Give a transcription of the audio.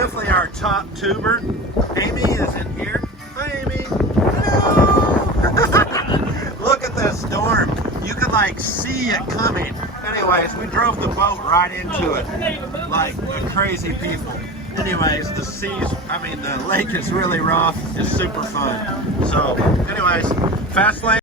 definitely our top tuber. Amy is in here. Hi, Amy. Hello. Look at the storm. You could like see it coming. Anyways, we drove the boat right into it like crazy people. Anyways, the lake is really rough. It's super fun. So, anyways, fast lane.